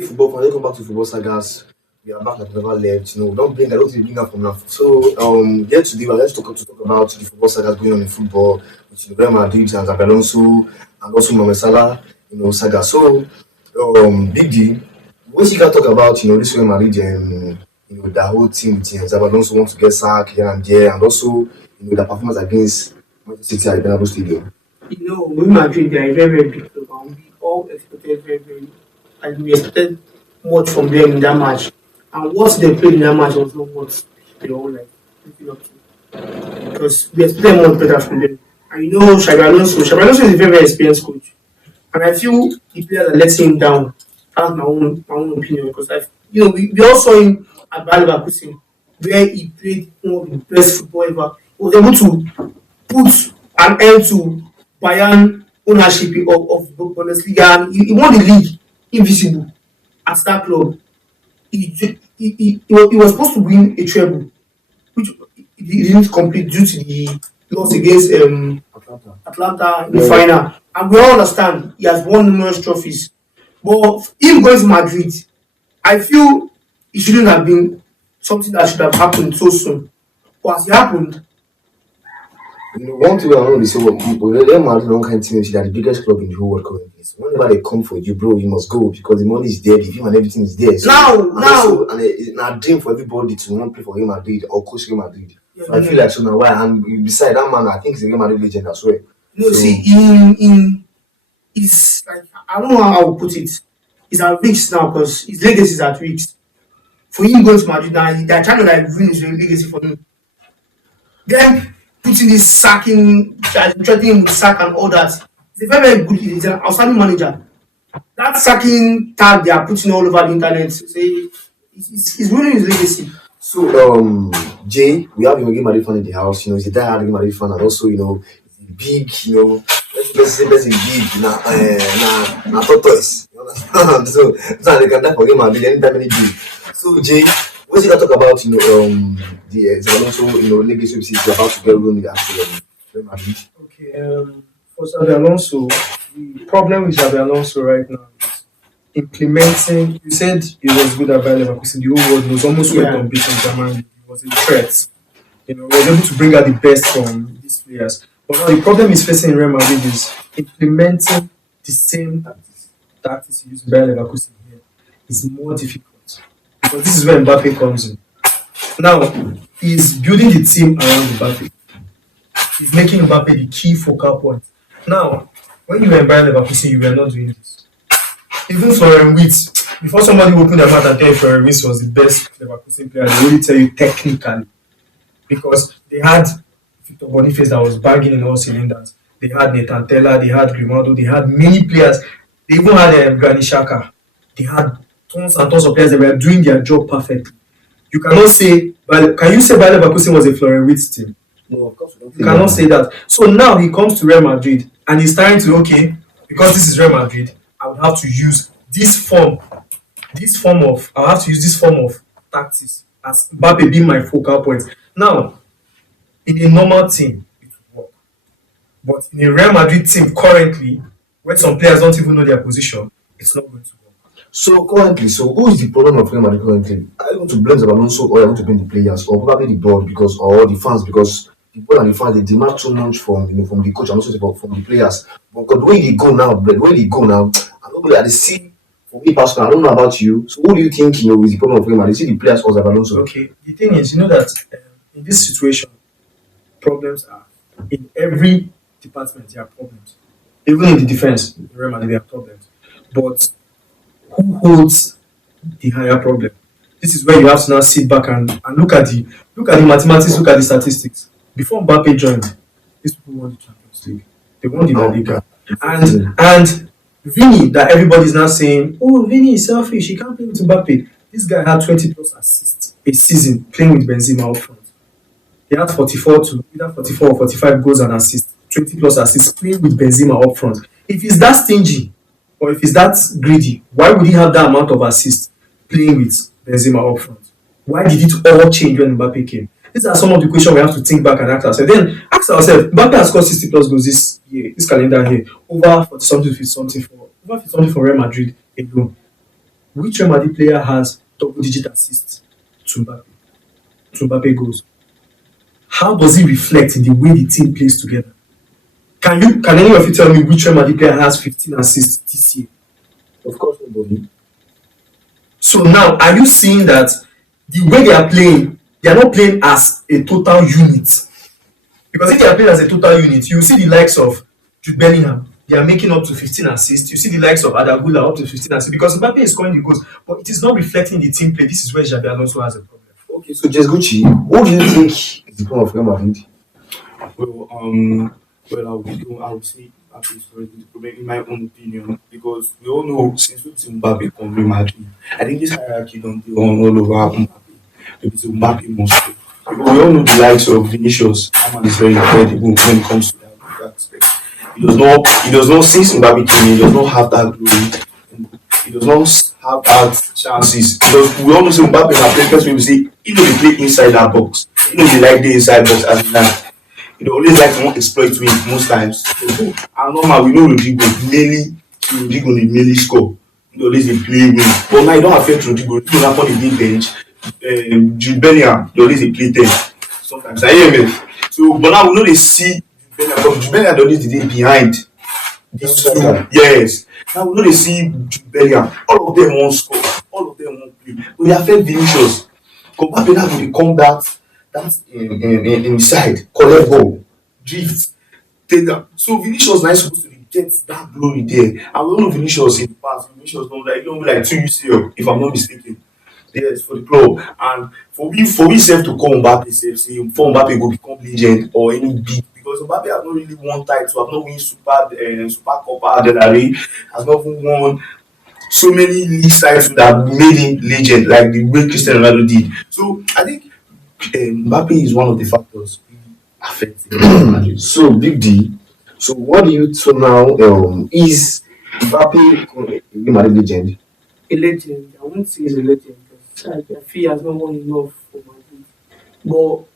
Football, when you come back to football sagas, we are back like we never left. Don't bring, I don't think bring up from now. So, here today, we're just talk about the football sagas going on in football, with Real Madrid and Xabi Alonso, and also Mohamed Salah, saga. So, Big D, what you can talk about, this Real Madrid and, the whole team with Xabi Alonso want to get sacked here and there, and also, the performance against Manchester City at the Bernabeu Stadium. Real Madrid, they are a very, very big club, and we all expected very, very, and we expected much from them in that match. And what they played in that match was not what they all like looking up to. Because we expected much better from them. And Xabi Alonso is a very, very experienced coach. And I feel the players are letting him down. That's my own opinion. Because we all saw him at Bayer Leverkusen, where he played one of the best football ever. He was able to put an end to Bayern ownership of Bundesliga, and he won the league invisible at that club. He was supposed to win a treble, which he didn't complete due to the loss against Atlanta in the final. And we all understand he has won numerous trophies. But him going to Madrid, I feel it shouldn't have been something that should have happened so soon. But as it happened, One thing I know is Real Madrid don't kind of team they are the biggest club in the whole world currently. So whenever they come for you, bro, you must go because the money is there, the team and everything is there. So, it's a dream for everybody to want to play for Real Madrid or coach Real Madrid. yeah, So I feel like so now why and beside that man, I think he's a Real Madrid legend as well. So see, in is like I don't know how I would put it. He's at risk now because his legacy is at risk. For him going to Madrid now, they're trying to like ruin his legacy for him. Then putting this sacking, threatening him with sack and all that. He's a very, very good, he's an outstanding manager. That sacking tag they are putting all over the internet, say, he's ruining his legacy. Jay, we have a Real Madrid fan in the house. He's a diehard Real Madrid fan, and also he's a big. Let's say big. Na tortoise. You understand? So they can die for Real Madrid anytime any day. So Jay, what you got to talk about? The Alonso, legacy which is about to get ruined at Real Madrid. Okay, for Xabi Alonso, the problem with Xabi Alonso right now is implementing. You said he was good at Bayer Leverkusen. The whole world was almost went on beating Germany. He was a threat. He was able to bring out the best from these players. But now the problem he's facing in Real Madrid is implementing the same tactics he used in Bayer Leverkusen here is more difficult because this is where Mbappé comes in. Now he's building the team around Mbappé. He's making Mbappé the key focal point. Now, when you were in Bayer Leverkusen, you were not doing this. Even Florian Wirtz, before somebody opened their mouth and tell you Florian Wirtz was the best Leverkusen player, they really tell you technically. Because they had Victor Boniface that was banging in all cylinders. They had Nathan Tella, they had Grimaldo, they had many players. They even had Granit Xhaka. They had tons and tons of players that were doing their job perfectly. You cannot say, can you say Bayer Leverkusen was a Florian Wirtz team? No, of course we don't. You cannot say that. So now he comes to Real Madrid and he's trying to, okay, because this is Real Madrid, I would have to use I'll have to use this form of tactics as Mbappe being my focal point. Now, in a normal team, it would work. But in a Real Madrid team currently, where some players don't even know their position, it's not going to work. So currently, who is the problem of Real Madrid currently? Are you going to blame Xabi Alonso or are you going to blame the players or probably the board or the fans because the board and the fans they demand so much from from the coach and also from the players. But the way they go now, I don't really see for me personally, I don't know about you. So who do you think is the problem of Real Madrid? Is it the players or Xabi Alonso? Okay, the thing is, that in this situation, problems are in every department. There are problems. Even in the defense, in Real Madrid, there are problems. But who holds the higher problem? This is where you have to now sit back and look at the mathematics, look at the statistics. Before Mbappe joined, these people won the Champions League. They won the La Liga. And Vini, that everybody's now saying, oh, Vini is selfish, he can't play with Mbappe. This guy had 20 plus assists a season playing with Benzema up front. He had 44 or 45 goals and assists, 20 plus assists playing with Benzema up front. If he's that stingy or if he's that greedy, why would he have that amount of assists playing with Benzema up front? Why did it all change when Mbappe came? These are some of the questions we have to think back and ask ourselves. Then ask ourselves, Mbappe has scored 60 plus goals this calendar here, over 40 something for Real Madrid alone. Which Real Madrid player has double-digit assists to Mbappe, to Mbappe goals? How does it reflect in the way the team plays together? Can any of you tell me which Real Madrid player has 15 assists this year? Of course, nobody. So now, are you seeing that the way they are not playing as a total unit? Because if they are playing as a total unit, you see the likes of Jude Bellingham, they are making up to 15 assists. You see the likes of Adagula up to 15 assists because Mbappe is scoring the goals, but it is not reflecting the team play. This is where Xabi Alonso has a problem. Okay, so Jess Gucci, who do you think is the problem of Real Madrid? Well, I would say Mbappe is already the problem in my own opinion because we all know since we see Mbappe come Real Madrid, I think this hierarchy don't go on all over Mbappe. Maybe so Mbappe must go. Because we all know the likes of Vinicius. That man is very incredible when it comes to that aspect. He does not since Mbappe came in, he does not have that glory. He does not have that chances. Because we all know say Mbappe na players wey be say he no dey play inside that box. He no dey like dey inside box as in now. He dey always like to wan exploit win most times. And normal we know Rodrigo dey mainly score. He dey always dey play win. But now e don affect Rodrigo. Rodrigo now come dey bench. Jude Bellingham dey always dey play 10 sometimes. Na hear me. So but now we no dey see Jude Bellingham because Jude Bellingham dey always dey behind these two. Yes. Now we no dey see Jude Bellingham. All of them wan score. All of them wan play. But e affect Vinicius. Mbappe now go dey come that inside, collect ball, drift, take am. So Vinicius na supposed to dey get that glory there. And we all know Vinicius in the past. Vinicius don like 2 UCL if I'm not mistaken. Yes, for the club. And for we sef to call Mbappe sef say before Mbappe go become legend or any big because Mbappe has not really won title, has not win Super Copa del Rey, has not even won so many league titles that made him legend like the way Cristiano Ronaldo did. So I think Mbappe is one of the factors affecting Madrid. So Big D. So what do you so now is Mbappe a Real Madrid legend? A legend. I won't say he's a legend because I feel he has not won enough for Madrid. But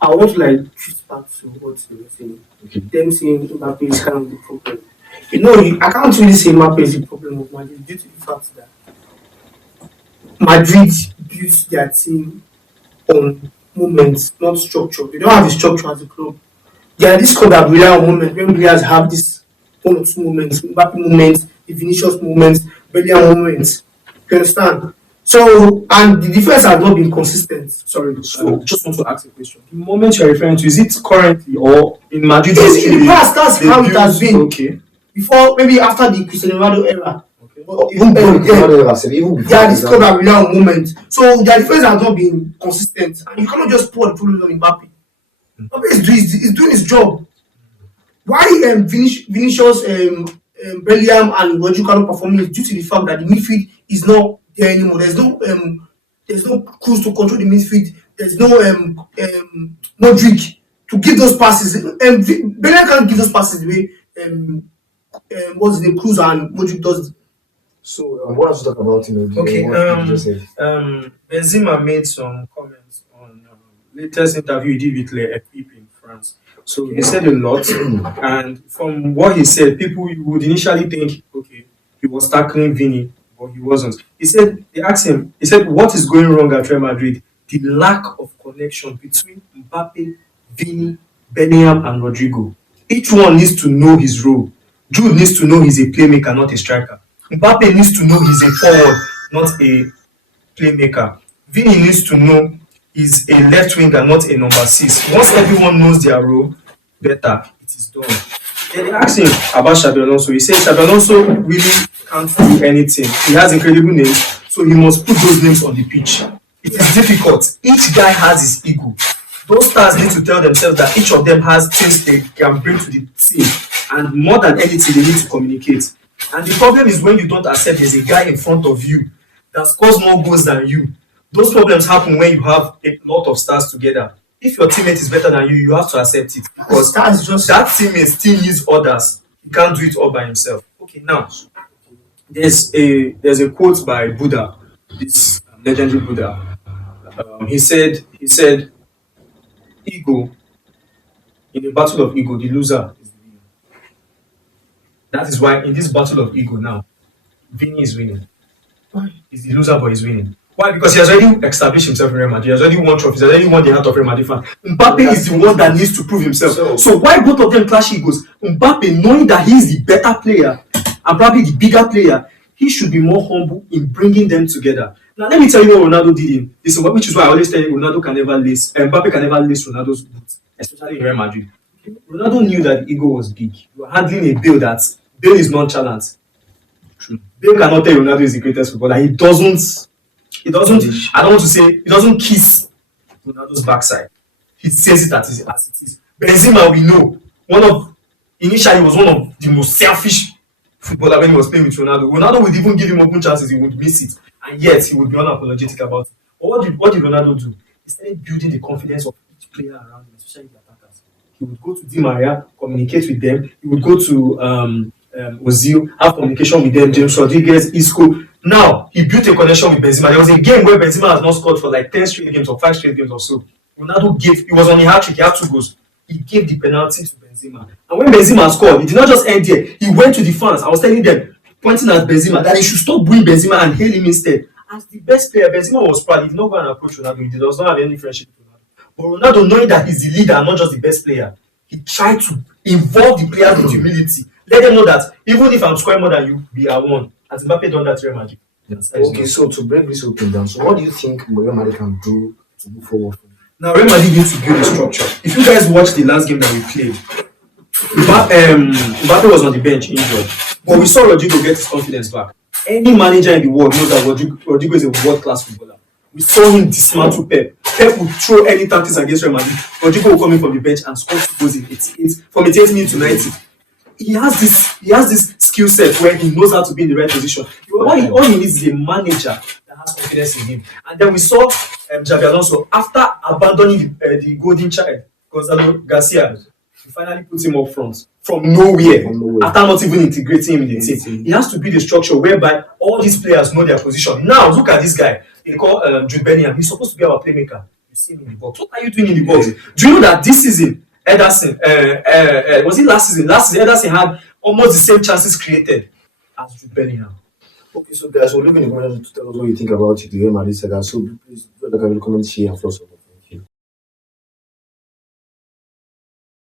I want to like twist back to what you were saying. Okay. Them saying Mbappe is kind of the problem. I can't really say Mbappe is the problem of Madrid due to the fact that Madrid built their team on moments, not structure. They don't have the structure as a club. They are this club that rely on moments when players have this one or two moments, Mbappe moments, the Vinicius moments, Bellingham moments. You understand? So, and the defense has not been consistent. Sorry. So, just want to ask a question. The moment you're referring to, is it currently or in Madrid? Yes, in the past, that's how it has been. Okay. Before, maybe after the Cristiano Ronaldo era. Okay. But Even before the era, even they are before this club that rely on moments. So their defense has not been consistent. And you cannot just pour the problem on Mbappe. Mbappe is doing his job. Why Vinicius, Bellingham, and Rodrigo cannot performing is due to the fact that the midfield is not there anymore. There's no Cruz to control the midfield. There's no Modric to give those passes. Bellingham can't give those passes the way what's the name, Cruz and Modric does. So what else to talk about? Okay. What you just said. Benzema made some comments on latest interview he did with Le Equipe in France. So he said a lot, and from what he said, people would initially think, okay, he was tackling Vini, but he wasn't. They asked him, he said, what is going wrong at Real Madrid? The lack of connection between Mbappe, Vini, Bellingham, and Rodrigo. Each one needs to know his role. Jude needs to know he's a playmaker, not a striker. Mbappe needs to know he's a forward, not a playmaker. Vini needs to know he's a left winger, not a number 6. Once everyone knows their role better, it is done. Then they asked him about Xabi Alonso. He said Xabi Alonso really can't do anything. He has incredible names, so he must put those names on the pitch. It is difficult. Each guy has his ego. Those stars need to tell themselves that each of them has things they can bring to the team, and more than anything, they need to communicate. And the problem is when you don't accept there's a guy in front of you that scores more goals than you. Those problems happen when you have a lot of stars together. If your teammate is better than you, you have to accept it because that teammate still needs others. He can't do it all by himself. Okay, now there's a quote by Buddha, this legendary Buddha. He said, ego, in a battle of ego, the loser is the winner. That is why in this battle of ego now, Vini is winning. He's the loser, but he's winning. Why? Because he has already established himself in Real Madrid. He has already won trophies. He has already won the heart of Real Madrid fans. Mbappe is the one that needs to prove himself. So why both of them clash egos? Mbappe, knowing that he is the better player and probably the bigger player, he should be more humble in bringing them together. Now, let me tell you what Ronaldo did in this, which is why I always tell you Ronaldo can never lace, Mbappe can never lace Ronaldo's boots, especially in Real Madrid. Ronaldo knew that ego was big. You are handling a Bale that Bale is nonchalant. True. Bale cannot tell Ronaldo is the greatest footballer. He doesn't. I don't want to say he doesn't kiss Ronaldo's backside. He says it as it is. Benzema, we know, initially was one of the most selfish footballer when he was playing with Ronaldo. Ronaldo would even give him open chances, he would miss it, and yet he would be unapologetic about it. But what did Ronaldo do? He started building the confidence of each player around him, especially the attackers. He would go to Di Maria, communicate with them. He would go to Ozil, have communication with them, James Rodriguez, Isco. Now, he built a connection with Benzema. There was a game where Benzema has not scored for like 10 straight games or 5 straight games or so. Ronaldo he was on a hat-trick, he had 2 goals. He gave the penalty to Benzema. And when Benzema scored, it did not just end there. He went to the fans. I was telling them, pointing at Benzema, that they should stop booing Benzema and hail him instead. As the best player, Benzema was proud. He did not go and approach Ronaldo. He does not have any friendship with Ronaldo. But Ronaldo, knowing that he's the leader and not just the best player, he tried to involve the players with humility. Let them know that even if I'm scoring more than you, we are one. As Mbappé done that to Real Madrid. Okay, so to break this open down, so what do you think Real Madrid can do to move forward? Now, Real Madrid needs to build a structure. If you guys watched the last game that we played, Mbappé was on the bench injured, but we saw Rodrigo get his confidence back. Any manager in the world knows that Rodrigo is a world-class footballer. We saw him dismantle Pep. Pep would throw any tactics against Real Madrid. Rodrigo will come in from the bench and score 2 goals in 88, from 88 minutes to 90. He has this skill set where he knows how to be in the right position. All he needs is a manager that has confidence in him. And then we saw Xabi Alonso, after abandoning the golden child, Gonzalo Garcia, he finally put him up front from nowhere, after not even integrating him in the team. He has to build a structure whereby all these players know their position. Now, look at this guy. They call Jude Bellingham. He's supposed to be our playmaker. You see him in the box. What are you doing in the box? Do you know that this season, Ederson, was it last season? Last season, Ederson had almost the same chances created as Jude Bellingham. Okay, so guys, we'll leave in the comments to tell us what you think about the Real Madrid saga. So please, like, comment, share, and follow.